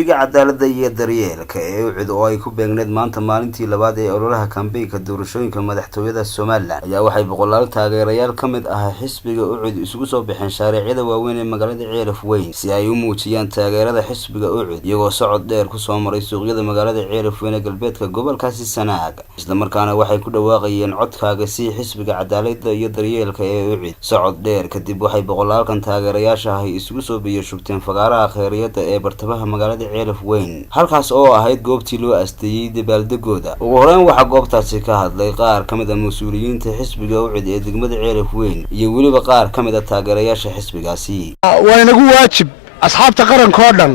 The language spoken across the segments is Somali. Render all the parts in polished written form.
xisbiga cadaaladda iyo daryeelka ee UCID oo ay ku beegneed maanta maalintii labaad ee ololaha kambeynka doorashooyinka madaxtooyada Soomaaliland ayaa waxay boqolaal taageerayaal ka mid ah xisbiga UCID isugu soo bixeen shaariicada waaweyn ee magaalada Ceelaf Weyn si ay u muujiyaan taageerada xisbiga UCID iyagoo socod dheer ku soo maray suuqyada magaalada Ceelaf Weyn ee galbeedka gobolkaasi Sanaag isla markaana waxay ku dhawaaqayeen codkaaga si xisbiga cadaaladda iyo daryeelka ee UCID socod dheer kadib waxay boqolaalkan taageerayaasha ah isugu soo biyo-shubteen fagaaraha khayriyada ee bartamaha magaalada Ceelaf Weyn halkaas oo ahayd goobtii loo asteeyay dabaaldegooda ugu horreyn waxa goobtaasi ka hadlay qaar ka mid ah mas'uuliyiinta xisbiga UCID ee degmada Ceelaf Weyn iyo waliba qaar ka mid ah taageerayaasha xisbigaasi waa inagu waajib asxaabta qaranka oo dhan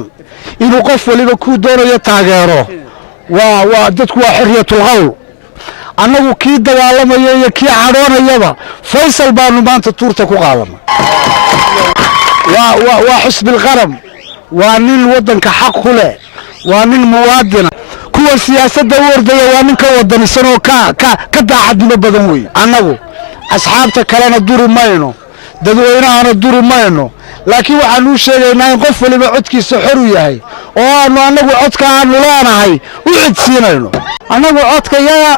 inuu qof waliba ku doonayo taageero waa dadku waa xiriyatul qawl annagu kii dagaalamaya iyo kii cadhoonayaba Faysal baanu maanta tuurta ku qaadanay waa xisbil qaran waa nin wadanka xaq ku leh waa nin muwaadin kuwa siyaasadda wardaya waa nin ka wadanisan oo ka daacadnimo badan weey annagu asxaabta kalena duri mayno dadweynahana duri mayno laakiin waxaan u sheegaynaa in qof waliba codkiisa xor u yahay oo aanu annagu codka aanu leenahay u cidsiinayno annagu codkayaga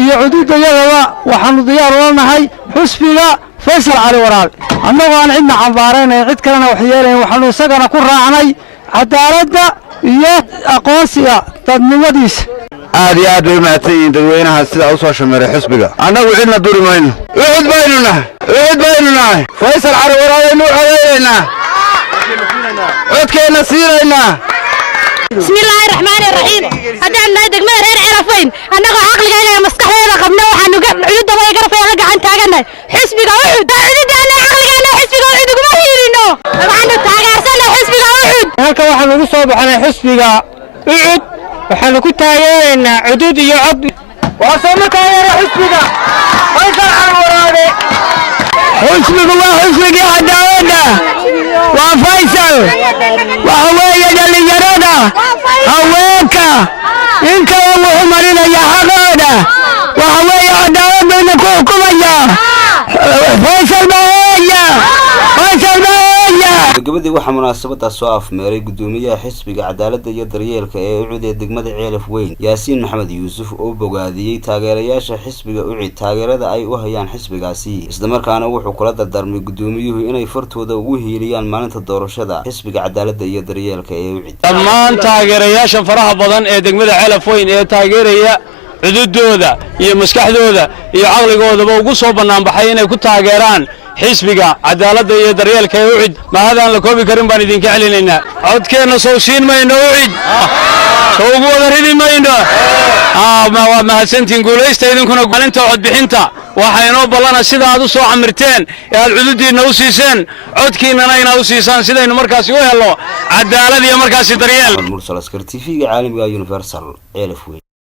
iyo xuduudayada waxaanu diyaar u nahay xisbiga Faysal Cali Waraal annagu aan cidna cambaaraynayn cid kalena wax yeelayn waxaanu isagana ku raacnay cadaaladda iyo aqoonsiga dadnimadiisa aad iyo aad bay mahadsanyihiin dadweynaha sida u soo shameeray xisbiga annagu cidna duri mayno UCID baynu nahay Faysal Cali Waraal aynu codeeynaa codkeena siinaynaa بسم الله الرحمن الرحيم هذا الناس دقمة غير عرفين أنا عقلي أنا مسكحة قبنا وحنو عيد ما يقرف يلا قاعد تاجنا حسبي قاعد عيد أنا عقلي أنا حسبي قاعد ما هيرينه طبعا تاجر سنة حسبي قاعد هلك واحد نصاب على حسبي قاعد وحنا كنت تاجرين عدود يعض وصلنا تاجر حسبي قاعد فيصل على وراني حسبي الله حسبي قاعد داودنا وفيصل وهوية اللي جرده هواك إنك وعمرنا يا حقانا وهوية عداوة بينك وكمية فيصل بهاية gabadii waxa munaasabada soo afmeeray gudoomiyaha xisbiga cadaaladda iyo daryeelka ee UCID ee degmada Ceelaf Weyn Yaasiin Maxamed Yuusuf oo bogaadiyay taageerayaasha xisbiga UCID taageerada ay u hayaan xisbigaasi isla markaana wuxuu kula dardaarmay gudoomiyuhu inay fartooda ugu hiiliyaan maalinta doorashada xisbiga cadaaladda iyo daryeelka ee UCID dhammaan taageerayaasha faraha badan ee degmada Ceelaf Weyn ee taageeraya cududooda iyo maskaxdooda iyo caqligoodaba ugu soo banaan baxay inay ku taageeraan xisbiga cadaaladda iyo daryeelka ee UCID ma hadaan la koobi karin baan idinka celinaynaa codkeena soo siin mayno UCID soo ugu wada ridi mayno waa mahadsantiin guulaysta idinkuna maalinta cod bixinta waxa inoo ballana sida aad u soo camirteen ee aad cududiina u siiseen codkiinana inaad u siisaan sidaynu markaasi u helo cadaalad iyo markaasi daryeel mursal askar TV-ga caalamiga Universal Ceelaf Weyn